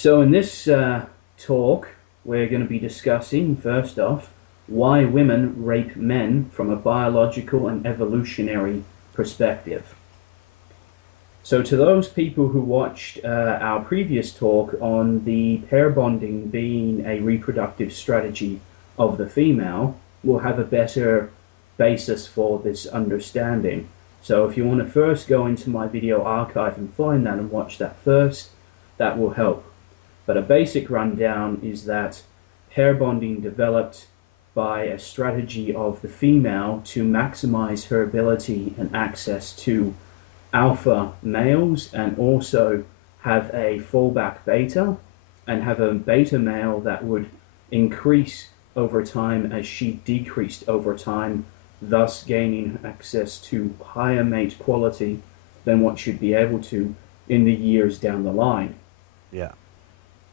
So in this talk, we're going to be discussing, first off, why women rape men from a biological and evolutionary perspective. So to those people who watched our previous talk on the pair bonding being a reproductive strategy of the female, will have a better basis for this understanding. So if you want to first go into my video archive and find that and watch that first, that will help. But a basic rundown is that pair bonding developed by a strategy of the female to maximize her ability and access to alpha males, and also have a fallback beta, and have a beta male that would increase over time as she decreased over time, thus gaining access to higher mate quality than what she'd be able to in the years down the line. Yeah.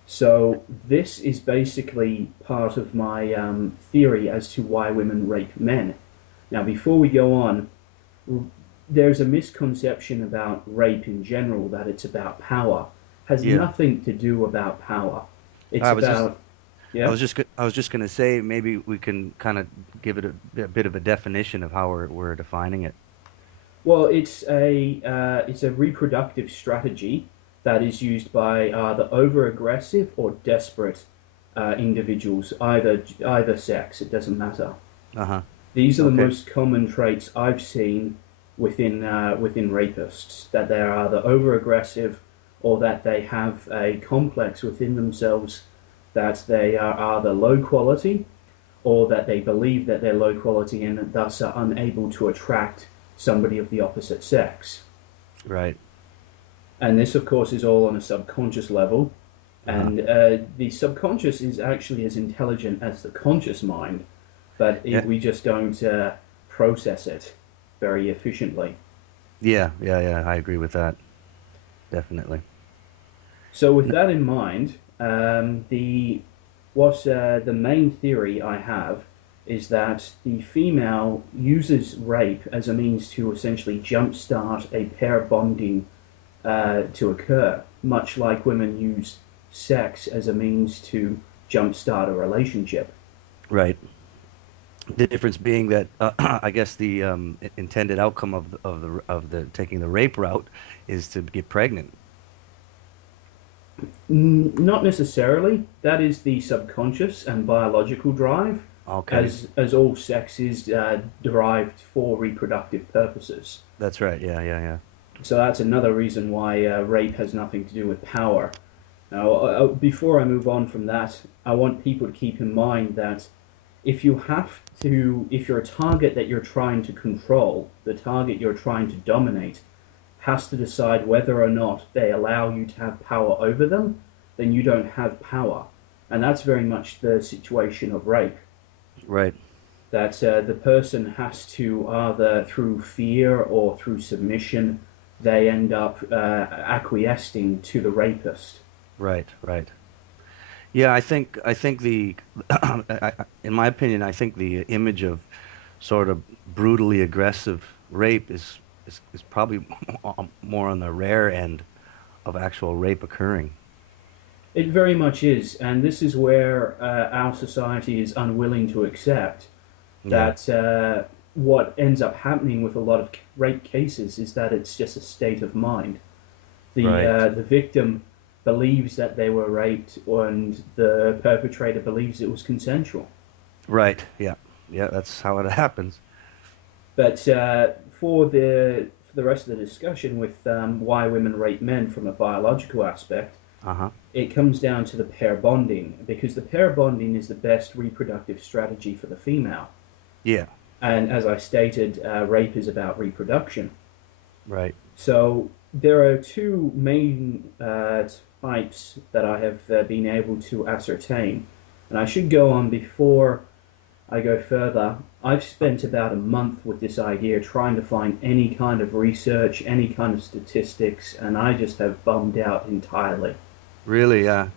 So this is basically part of my theory as to why women rape men. Now, before we go on, there's a misconception about rape in general, that it's about power. It has Yeah. nothing to do about power. It's I was just about, yeah. I was just going to say maybe we can kind of give it a bit of a definition of how we're defining it. Well, it's a reproductive strategy that is used by either over-aggressive or desperate individuals, either sex. It doesn't matter. Uh-huh. These are the Okay. most common traits I've seen within rapists, that they are either over-aggressive or that they have a complex within themselves that they are either low quality, or that they believe that they're low quality and thus are unable to attract somebody of the opposite sex. Right. And this, of course, is all on a subconscious level. Uh-huh. And the subconscious is actually as intelligent as the conscious mind, but Yeah. we just don't process it very efficiently. Yeah. I agree with that. Definitely. So, with N- that in mind, the main theory I have is that the female uses rape as a means to essentially jumpstart a pair bonding to occur, much like women use sex as a means to jumpstart a relationship. Right. The difference being that I guess the intended outcome of the taking the rape route is to get pregnant. Not necessarily. That is the subconscious and biological drive, Okay. as all sex is derived for reproductive purposes. That's right. Yeah. So that's another reason why rape has nothing to do with power. Now, before I move on from that, I want people to keep in mind that if you're a target that you're trying to control, the target you're trying to dominate has to decide whether or not they allow you to have power over them, then you don't have power. And that's very much the situation of rape, Right. that the person has to either through fear or through submission, they end up acquiescing to the rapist. Right. Yeah, I think the in my opinion, I think the image of sort of brutally aggressive rape is probably more on the rare end of actual rape occurring. It very much is, and this is where our society is unwilling to accept Yeah, that what ends up happening with a lot of rape cases is that it's just a state of mind. right. The victim believes that they were raped, and the perpetrator believes it was consensual. Right. Yeah. Yeah, that's how it happens. But for the rest of the discussion with why women rape men from a biological aspect, Uh-huh. it comes down to the pair bonding, because the pair bonding is the best reproductive strategy for the female. Yeah, And as I stated, rape is about reproduction. right. So there are two main types that I have been able to ascertain. And I should go on before I go further. I've spent about a month with this idea trying to find any kind of research, any kind of statistics, and I just have bummed out entirely. Really, yeah.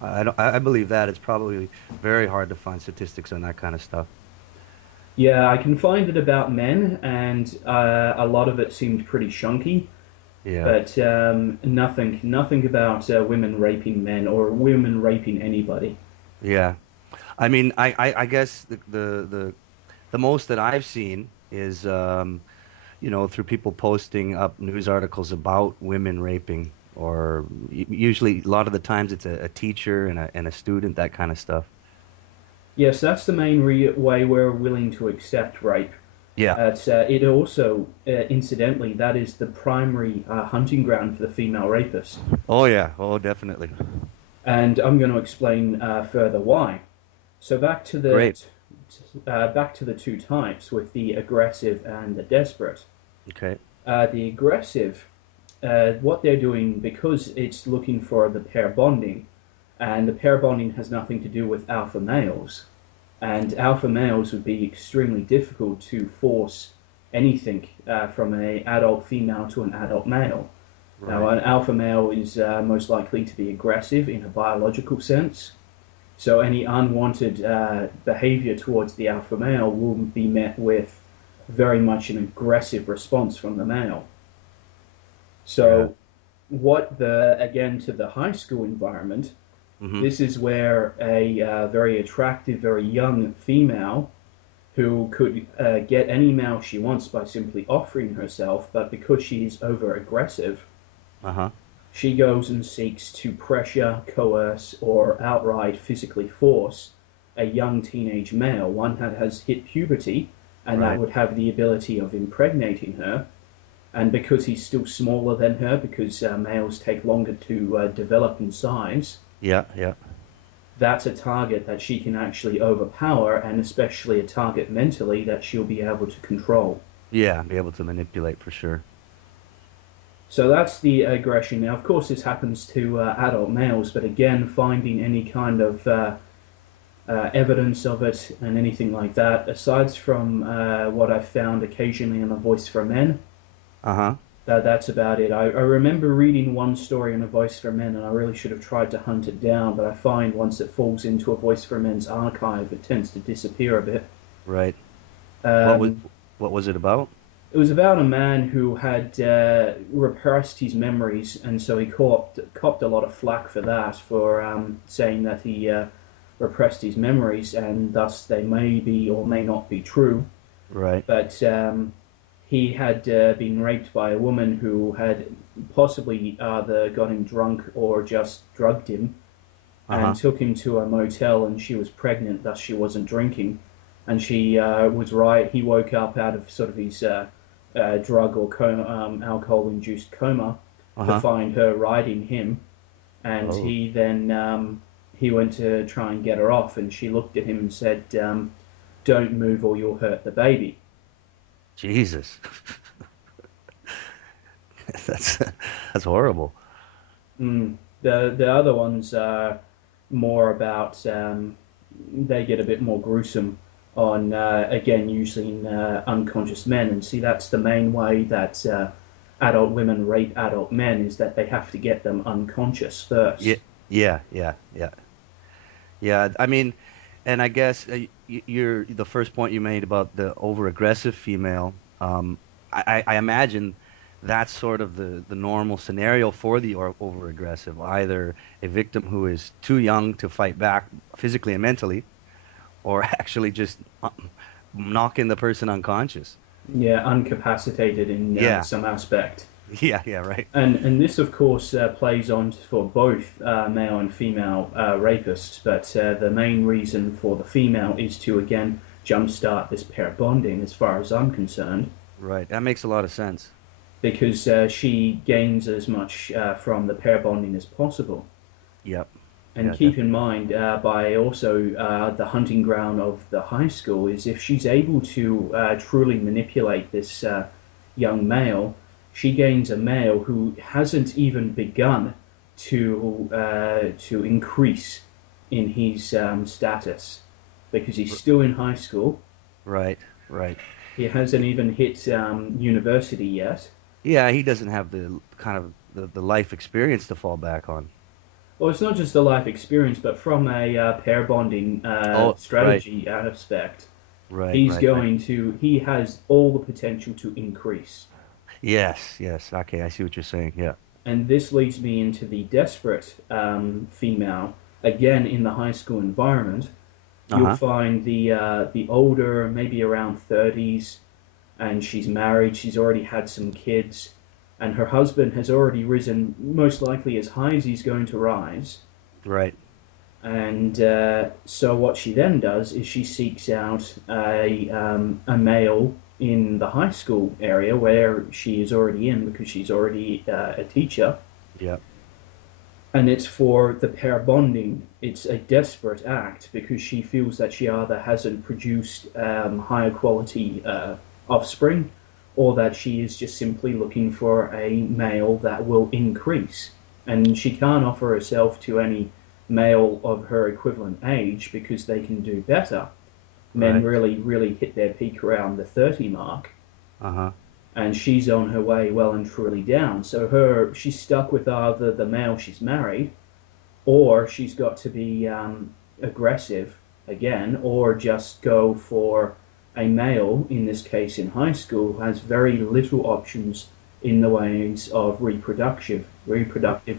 I believe that it's probably very hard to find statistics on that kind of stuff. Yeah, I can find it about men, and a lot of it seemed pretty shonky. Yeah. but nothing about women raping men or women raping anybody. Yeah. I mean, I guess the most that I've seen is through people posting up news articles about women raping, or usually a lot of the times it's a teacher and a student, that kind of stuff. Yes, that's the main way we're willing to accept rape. Yeah. It also, incidentally, that is the primary hunting ground for the female rapist. Oh yeah. Oh, definitely. And I'm going to explain further why. So Great. back to the two types with the aggressive and the desperate. Okay. The aggressive, what they're doing because it's looking for the pair bonding, and the pair bonding has nothing to do with alpha males. And alpha males would be extremely difficult to force anything from an adult female to an adult male. Now, Right. an alpha male is most likely to be aggressive in a biological sense, so any unwanted behavior towards the alpha male will be met with very much an aggressive response from the male. Yeah. So, what the again to the high school environment, Hmm. this is where a very attractive, very young female who could get any male she wants by simply offering herself, but because she is over aggressive, Uh-huh. she goes and seeks to pressure, coerce, or outright physically force a young teenage male, one that has hit puberty and that Right. would have the ability of impregnating her. And because he's still smaller than her, because males take longer to develop in size, Yeah. Yeah. that's a target that she can actually overpower, and especially a target mentally that she'll be able to control. Yeah. Be able to manipulate for sure. So that's the aggression. Now, of course, this happens to adult males, but again, finding any kind of evidence of it and anything like that, aside from what I've found occasionally in A Voice for Men, Uh-huh. that's about it. I remember reading one story in A Voice for Men, and I really should have tried to hunt it down, but I find once it falls into A Voice for Men's archive, it tends to disappear a bit. Right. What was Um, what was it about? it was about a man who had repressed his memories, and so he copped a lot of flack for that, for saying that he repressed his memories, and thus they may be or may not be true. Right. But he had been raped by a woman who had possibly either got him drunk or just drugged him and Uh-huh. took him to a motel, and she was pregnant, thus she wasn't drinking. And she was right. He woke up out of sort of his drug or alcohol-induced coma to Uh-huh. find her riding him, and Oh, he then he went to try and get her off, and she looked at him and said, "Don't move or you'll hurt the baby." Jesus. That's that's horrible. Mm. The other ones are more about they get a bit more gruesome on again usually in unconscious men, and see that's the main way that adult women rape adult men is that they have to get them unconscious Yeah. first. Yeah. Yeah. Yeah. Yeah. I mean, and I guess you're the first point you made about the over-aggressive female. I imagine that's sort of the normal scenario for the over-aggressive, either a victim who is too young to fight back physically and mentally, or actually just knocking the person unconscious. Yeah, incapacitated in Yeah. some aspect. Yeah. Yeah. Right. And this, of course, plays on for both male and female rapists, but the main reason for the female is to, again, jumpstart this pair bonding, as far as I'm concerned, Right. That makes a lot of sense. because she gains as much from the pair bonding as possible. Yep. And Yeah. keep in Definitely. mind, by also the hunting ground of the high school is if she's able to truly manipulate this young male, she gains a male who hasn't even begun to increase in his status because he's still in high school. Right. Right. He hasn't even hit university yet. Yeah, he doesn't have the kind of the life experience to fall back on. Well, it's not just the life experience, but from a pair bonding Oh, right, strategy aspect, right, right, right. he has all the potential to increase. Yes, yes. Okay, I see what you're saying. Yeah. And this leads me into the desperate female. Again, in the high school environment, you'll Uh-huh. find the older, maybe around 30s, and she's married. She's already had some kids, and her husband has already risen, most likely as high as he's going to rise. Right. And so what she then does is she seeks out a male in the high school area where she is already in because she's already a teacher, Yeah. and it's for the pair bonding. It's a desperate act because she feels that she either hasn't produced higher quality offspring, or that she is just simply looking for a male that will increase. And she can't offer herself to any male of her equivalent age because they can do better. Men Right. really, really hit their peak around the 30 mark, Uh-huh. and she's on her way well and truly down. So she's stuck with either the male she's married, or she's got to be aggressive again, or just go for a male, in this case in high school, who has very little options in the ways of reproductive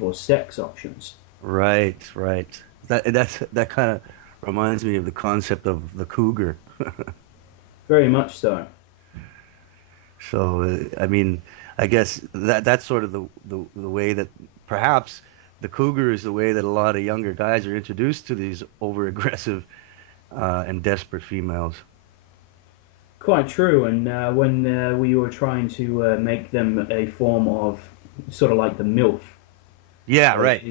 or sex options. Right, right. That kind of reminds me of the concept of the cougar. Very much so. So, I mean, I guess that's sort of the way that perhaps the cougar is the way that a lot of younger guys are introduced to these over aggressive and desperate females. Quite true. And when we were trying to make them a form of sort of like the MILF, Yeah, so right.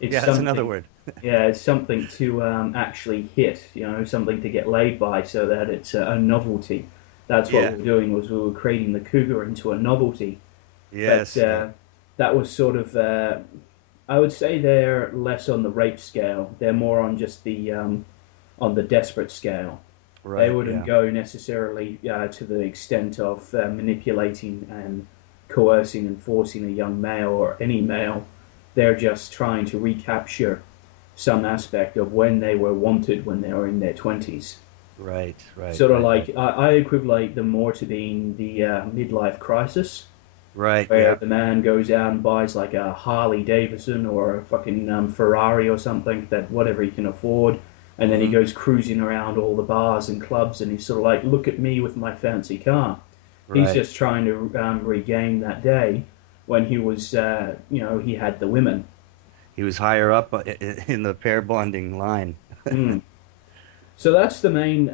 it's Yeah, that's another something, word. yeah, it's something to actually hit, something to get laid by, so that it's a novelty. That's what Yeah. we were doing, was we were creating the cougar into a novelty. But Yes, yes. that was sort of, I would say they're less on the rape scale. They're more on just the on the desperate scale. They Right, wouldn't yeah. go necessarily to the extent of manipulating and coercing and forcing a young male or any male. They're just trying to recapture some aspect of when they were wanted when they were in their 20s. Right, right, Sort of right, right. like, I equivalent them more to being the midlife crisis, Right, where yeah. the man goes out and buys like a Harley Davidson or a fucking Ferrari or something, that whatever he can afford, and then he Hmm. goes cruising around all the bars and clubs, and he's sort of like, look at me with my fancy car. He's Right. just trying to regain that day when he was, he had the women. He was higher up in the pair bonding line. Mm. So that's the main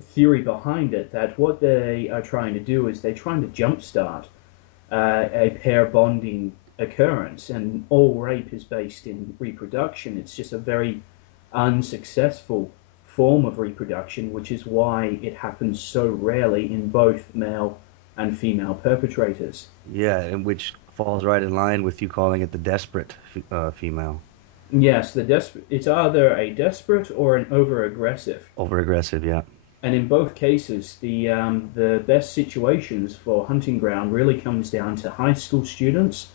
theory behind it. That what they are trying to do is they're trying to jumpstart a pair bonding occurrence, and all rape is based in reproduction. It's just a very unsuccessful form of reproduction, which is why it happens so rarely in both male and female perpetrators. Yeah, and which falls right in line with you calling it the desperate female. Yes, it's either a desperate or an over aggressive. Over aggressive, yeah. And in both cases, the best situations for hunting ground really comes down to high school students,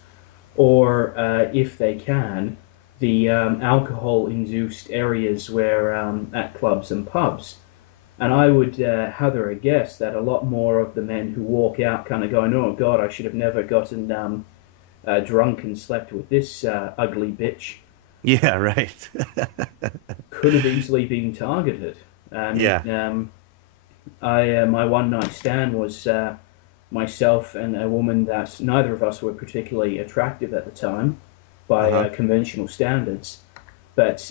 or if they can, the alcohol-induced areas where at clubs and pubs. And I would hazard a guess that a lot more of the men who walk out kind of going, "Oh God, I should have never gotten drunk and slept with this ugly bitch," Yeah, right. could have easily been targeted. I mean, Yeah. I my one night stand was myself and a woman that neither of us were particularly attractive at the time by Uh-huh. conventional standards. But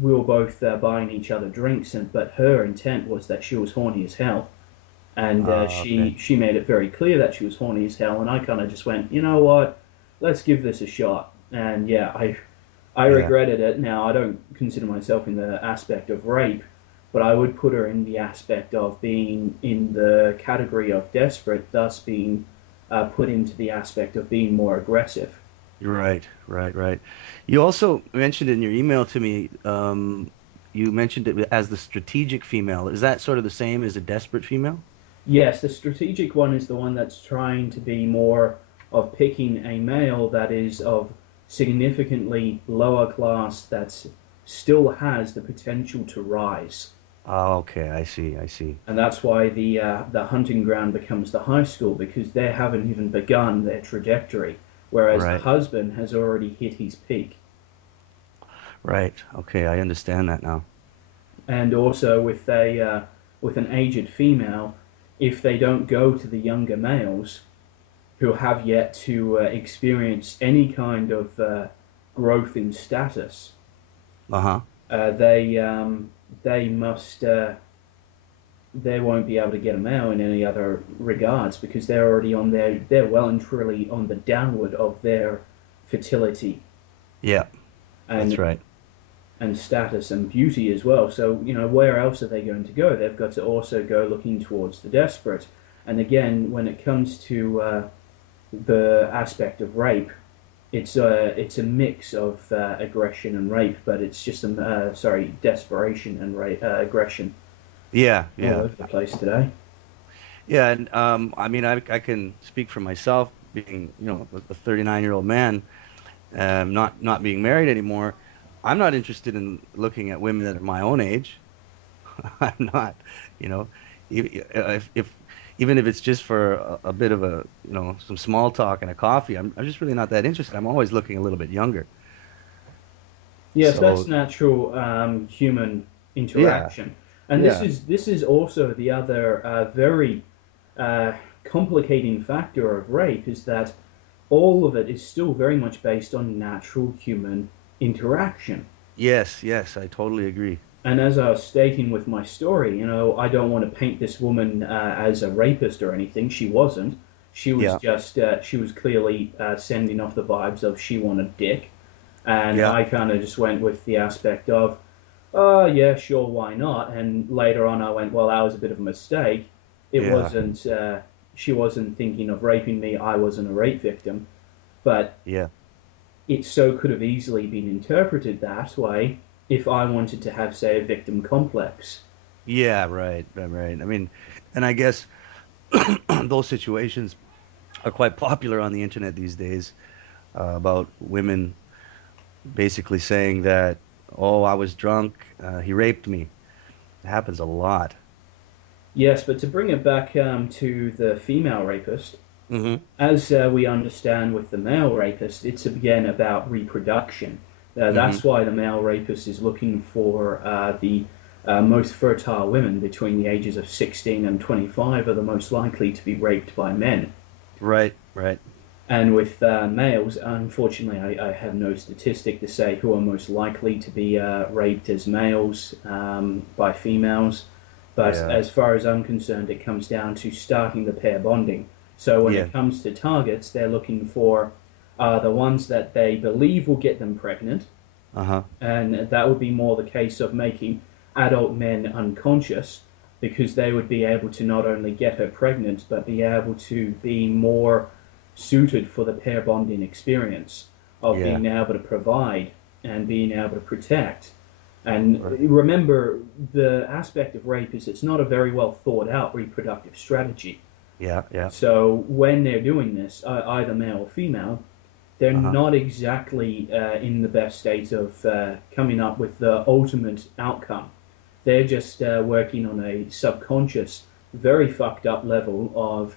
we were both buying each other drinks, but her intent was that she was horny as hell, and Okay. she made it very clear that she was horny as hell. And I kind of just went, you know what, let's give this a shot. And yeah, I Yeah. regretted it. Now I don't consider myself in the aspect of rape, but I would put her in the aspect of being in the category of desperate, thus being put into the aspect of being more aggressive. Right, right, right. You also mentioned in your email to me, you mentioned it as the strategic female. Is that sort of the same as a desperate female? Yes, the strategic one is the one that's trying to be more of picking a male that is of significantly lower class that still has the potential to rise. Oh, okay, I see, I see. And that's why the hunting ground becomes the high school because they haven't even begun their trajectory, whereas the Right, husband has already hit his peak. right. Okay, I understand that now. And also with an aged female, if they don't go to the younger males who have yet to experience any kind of growth in status, Uh-huh. uh, they must they won't be able to get a male in any other regards because they're already on their they're well and truly on the downward of their fertility Yeah, that's and right. status and beauty as well. So, where else are they going to go? They've got to also go looking towards the desperate. And again, when it comes to the aspect of rape, it's a mix of aggression and rape, but it's just desperation and aggression Yeah, all yeah. over the place today. Yeah, and I mean, I can speak for myself, being, a 39-year-old man, not being married anymore. I'm not interested in looking at women that are my own age. I'm not, you know, if even if it's just for a bit of a, some small talk and a coffee, I'm just really not that interested. I'm always looking a little bit younger. Yes, that's So natural human yeah, interaction, and this yeah, is this is also the other very uh, complicating factor of rape is that all of it is still very much based on natural human interaction. yes, yes, I totally agree. And as I was stating with my story, I don't want to paint this woman as a rapist or anything. She wasn't. She was Yeah, just she was clearly sending off the vibes of she wanted dick, and yeah, I kind of just went with the aspect of, oh yeah, sure, why not? And later on, I went, well, that was a bit of a mistake. It yeah, wasn't. She wasn't thinking of raping me. I wasn't a rape victim, but yeah. it so could have easily been interpreted that way if I wanted to have, say, a victim complex. Yeah, right, right, right. I mean, and I guess those situations are quite popular on the internet these days, about women basically saying that, oh, I was drunk, he raped me. It happens a lot. Yes, but to bring it back to the female rapist, Hmm. as we understand with the male rapist, it's again about reproduction. Hmm. That's why the male rapist is looking for the most fertile women between the ages of 16 and 25 are the most likely to be raped by men. Right, right. And with males, unfortunately, I have no statistic to say who are most likely to be raped as males by females. But Yeah, as far as I'm concerned, it comes down to starting the pair bonding. So when yeah. it comes to targets, they're looking for the ones that they believe will get them pregnant. Uh-huh. And that would be more the case of making adult men unconscious because they would be able to not only get her pregnant but be able to be more suited for the pair bonding experience of Yeah. being able to provide and being able to protect. And Right. remember, the aspect of rape is it's not a very well thought out reproductive strategy. Yeah, yeah. So when they're doing this, either male or female, they're Uh-huh. not exactly in the best state of coming up with the ultimate outcome. They're just working on a subconscious, very fucked up level of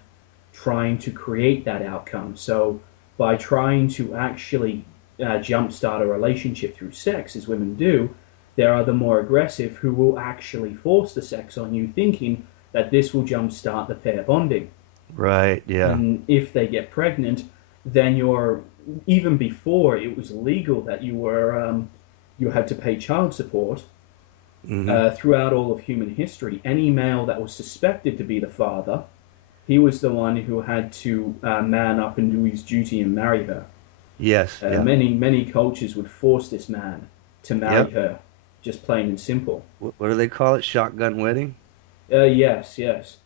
trying to create that outcome. So by trying to actually jumpstart a relationship through sex, as women do, there are the more aggressive who will actually force the sex on you, thinking that this will jumpstart the pair bonding. Right, yeah. And if they get pregnant, then you're even before it was legal that you had to pay child support. Hmm. Throughout all of human history, any male that was suspected to be the father, he was the one who had to man up and do his duty and marry her. Yes, yeah. Many cultures would force this man to marry Yep. her, just plain and simple. What do they call it? Shotgun wedding? Yes, yes.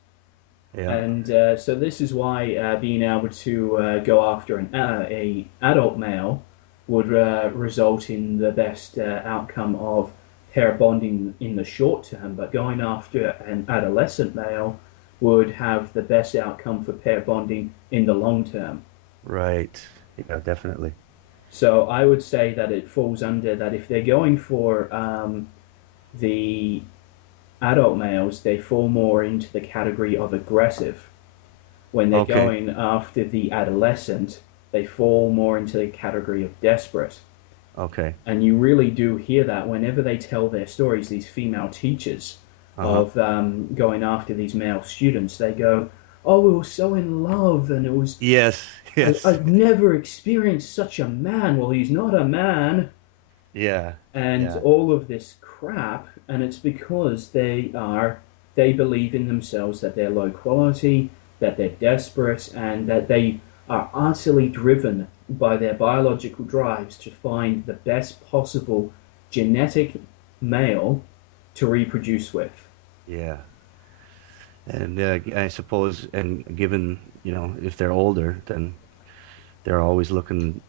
Yeah. And so this is why being able to go after a adult male would result in the best outcome of pair bonding in the short term, but going after an adolescent male would have the best outcome for pair bonding in the long term. Right. Yeah, definitely. So I would say that it falls under that if they're going for the adult males, they fall more into the category of aggressive. When they're Okay. going after the adolescent, they fall more into the category of desperate. Okay. And you really do hear that whenever they tell their stories, these female teachers Uh-huh. of going after these male students. They go, "Oh, we were so in love, and it was Yes. Yes. I've never experienced such a man." Well, he's not a man, Yeah. and Yeah. all of this crap. And it's because they believe in themselves that they're low quality, that they're desperate, and that they are utterly driven by their biological drives to find the best possible genetic male to reproduce with. Yeah. And I suppose, and given, if they're older, then they're always looking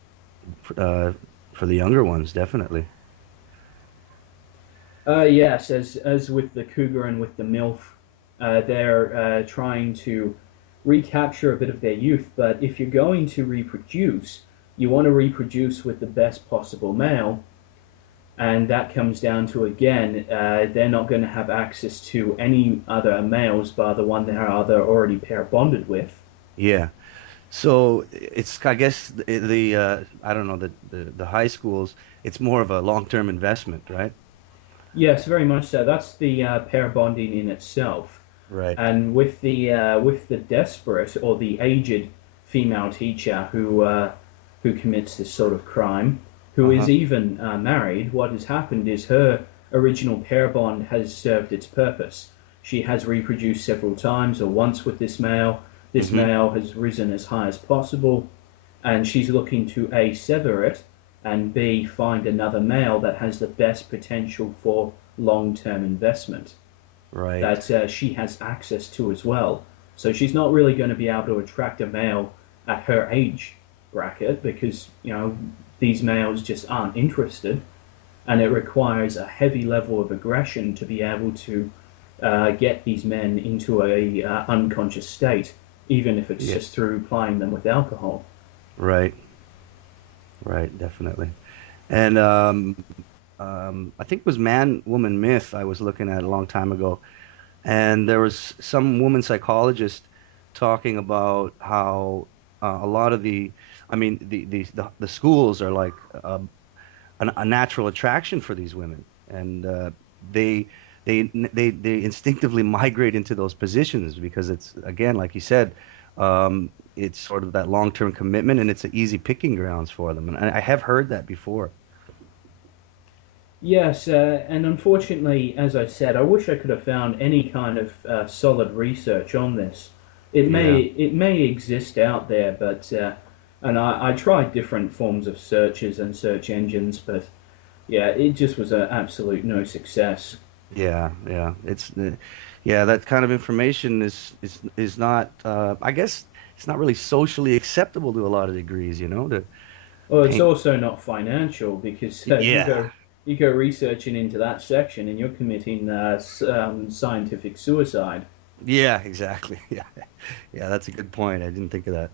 for the younger ones, definitely. Yes, as with the cougar and with the milf, they're trying to recapture a bit of their youth. But if you're going to reproduce, you want to reproduce with the best possible male, and that comes down to again, they're not going to have access to any other males bar the one they're already pair bonded with. Yeah. So I guess I don't know, the high schools, it's more of a long-term investment, right? Yes, very much so. That's the pair bonding in itself. Right. And with the desperate or the aged female teacher who commits this sort of crime, who is Uh-huh. even married, what has happened is her original pair bond has served its purpose. She has reproduced several times, or once with this male. This Mm-hmm. male has risen as high as possible, and she's looking to A, sever it, and B, find another male that has the best potential for long term investment Right. that she has access to as well. So she's not really going to be able to attract a male at her age bracket because, these males just aren't interested. And it requires a heavy level of aggression to be able to get these men into a unconscious state, even if it's Yeah. just through plying them with alcohol. Right. Right. Definitely. And I think it was Man Woman Myth I was looking at a long time ago, and there was some woman psychologist talking about how a lot of I mean, the schools are like a natural attraction for these women, and they they instinctively migrate into those positions because it's, again, like you said, it's sort of that long-term commitment, and it's an easy picking grounds for them. And I have heard that before. Yes, and unfortunately, as I said, I wish I could have found any kind of solid research on this. Yeah. It may exist out there, but and I tried different forms of searches and search engines, but yeah, it just was an absolute no success. Yeah, yeah. Yeah, that kind of information is not I guess it's not really socially acceptable to a lot of degrees, to Well, it's paint. also not financial because Yeah. you go researching into that section and you're committing scientific suicide. Yeah, exactly. Yeah. Yeah, that's a good point. I didn't think of that.